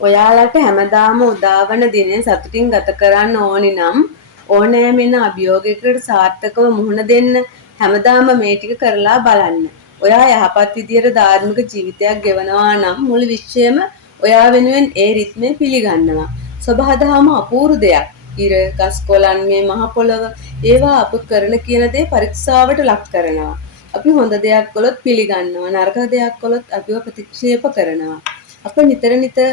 ඔයාලට හැමදාම උදාවන දිනේ සතුටින් ගත කරන්න ඕනි නම් ඕනෑම වෙන අභියෝගයකට සාර්ථකව මුහුණ දෙන්න හැමදාම මේ ටික කරලා බලන්න. ඔයා යහපත් විදියට ධාර්මික ජීවිතයක් ගෙවනවා නම් මුළු විශ්වයම ඔයා වෙනුවෙන් ඒ රිද්මය පිළිගන්නවා. සබහාදහම අපූර්ව දෙයක්. ඉර, ගස් කොළන් මේ මහ පොළව ඒවා අප කරන කියන දේ පරීක්ෂාවට ලක් කරනවා. අපි හොඳ දෙයක් කළොත් පිළිගන්නවා. නරක දෙයක් කළොත් අපිව ප්‍රතික්ෂේප කරනවා. අප නිතර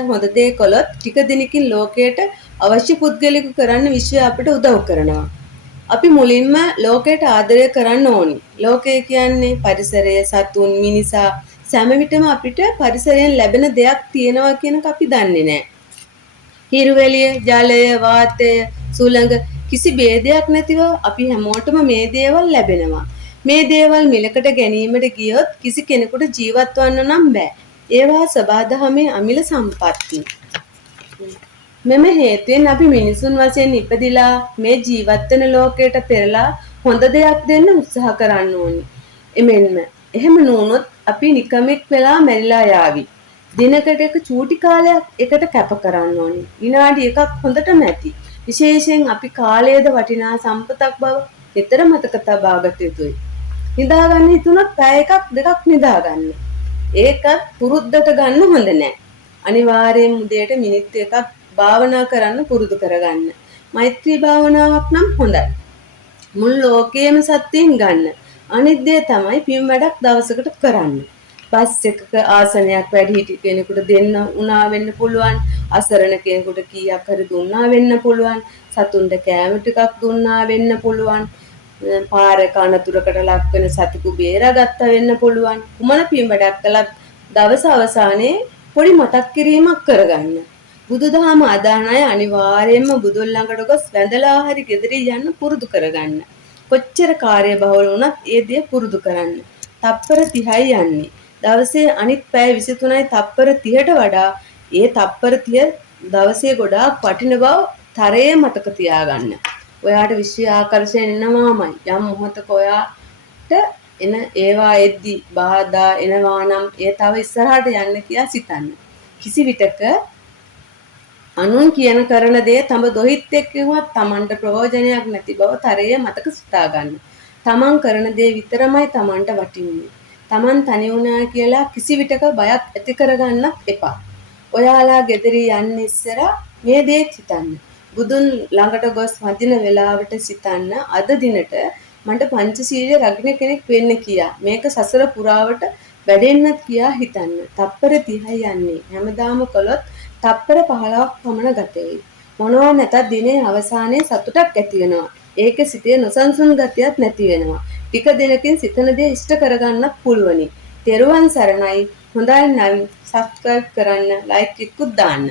හොඳ දේ කළොත් ටික දිනකින් ලෝකයට අවශ්‍ය පුද්ගලයෙකු කරන්න විශ්වය අපිට උදව් කරනවා. අපි මුලින්ම ලෝකයට ආදරය කරන්න ඕනි. ලෝකය කියන්නේ පරිසරය, සතුන්, මිනිසා සෑම විටම අපිට පරිසරයෙන් ලැබෙන දෙයක් තියෙනවා කියන එක අපි දන්නේ නැහැ. හිරුවෙලිය, ජලය, වාතය, සුළඟ කිසි ભેදයක් නැතිව අපි හැමෝටම මේ දේවල් ලැබෙනවා. මේ දේවල් මිලකට ගැනීමට ගියොත් කිසි කෙනෙකුට ජීවත් වන්න නම් බෑ. ඒවා සබාදහමේ අමිල සම්පත්ති. මෙම හේතුවෙන් අපි මිනිසුන් වශයෙන් ඉපදිලා මේ ජීවත් වෙන ලෝකයට පෙරලා හොඳ දෙයක් දෙන්න උත්සාහ කරන්න ඕනි. එමෙන්ම එහෙම නොවුනොත් අපි නිකමෙක් වෙලා මැරිලා යාවි. දිනකට එක චූටි කාලයක් එකට කැප කරන්න ඕනි. විනාඩි එකක් හොඳටම ඇති. විශේෂයෙන් අපි කාලයේද වටිනා සම්පතක් බව නිතර මතක තබා ගත යුතුයි. නිදා ගන්න හිතුණොත් පැය එකක් දෙකක් නිදා ගන්න. ඒක පුරුද්දට ගන්න හොඳ නෑ. අනිවාර්යයෙන් උදේට මිනිත්තු එකක් භාවනා කරන්න පුරුදු කරගන්න. මෛත්‍රී භාවනාවක් නම් හොඳයි. මුළු ලෝකයේම සත්‍යයෙන් ගන්න. අනිත් දේ තමයි පින් වැඩක් දවසකට කරන්න. බස් එකක ආසනයක් වැඩිහිටි කෙනෙකුට දෙන්න උනා වෙන්න පුළුවන්. අසරණ කෙනෙකුට කීයක් හරි දුන්නා වෙන්න පුළුවන්. සතුන්ට කෑම ටිකක් දුන්නා වෙන්න පුළුවන්. පාරක අනතුරකට ලක් වෙන සතෙකු බේරාගත්තා වෙන්න පුළුවන්. කුමන පින් වැඩක් කළත් දවස අවසානයේ පොඩි මතක් කිරීමක් කරගන්න. බුදුදහම අදහන අය අනිවාර්යයෙන්ම බුදුන් ළඟට ගොස් වැඳලා හරි ගෙදර යන්න පුරුදු කරගන්න. කොච්චර කාර්යබහුල වුණත් ඒ දේ පුරුදු කරන්න. තප්පර 30යි යන්නේ. දවසේ අනිත් පැය 23යි තප්පර 30ට වඩා ඒ තප්පර 30 දවසේ ගොඩාක් වටින බව තරයේ මතක තියාගන්න. ඔයාට විශ්ව ආකර්ෂණය එනවාමයි. යම් මොහොතක ඔයාට එන ඒවා එද්දි බාධා එනවා නම් ඒ තව ඉස්සරහට යන්න කියලා සිතන්න. කිසි විටක අනුන් කියන කරන දේ තම දොහිත් එක්කවත් Tamanට ප්‍රයෝජනයක් නැති බව තරයේ මතක සිතා ගන්න. Taman කරන දේ විතරමයි Tamanට වටින්නේ. Taman තනි වුණා කියලා කිසි විටක බයක් ඇති කරගන්නත් එපා. ඔයාලා ගෙදර යන්න ඉස්සර මේ දේ හිතන්න. බුදුන් ළඟට ගොස් වදින වෙලාවට සිතන්න අද දිනට මට පංචශීලයේ රකින්න කෙනෙක් වෙන්න කියා. මේක සසර පුරාවට වැඩෙන්නත් කියා හිතන්න. තප්පර 30යි යන්නේ. හැමදාම කළොත් තප්පර 15ක් පමණ ගත වෙයි. මොනවා නැතත් දිනේ අවසානයේ සතුටක් ඇති වෙනවා. ඒකේ සිටේ නොසන්සුන් ගතියක් නැති වෙනවා. ටික දිනකින් සිතන දේ ඉෂ්ට කරගන්නත් පුළුවනි. තෙරුවන් සරණයි. හොඳයි නම් සබ්ස්ක්‍රයිබ් කරන්න, ලයික් එකකුත් දාන්න.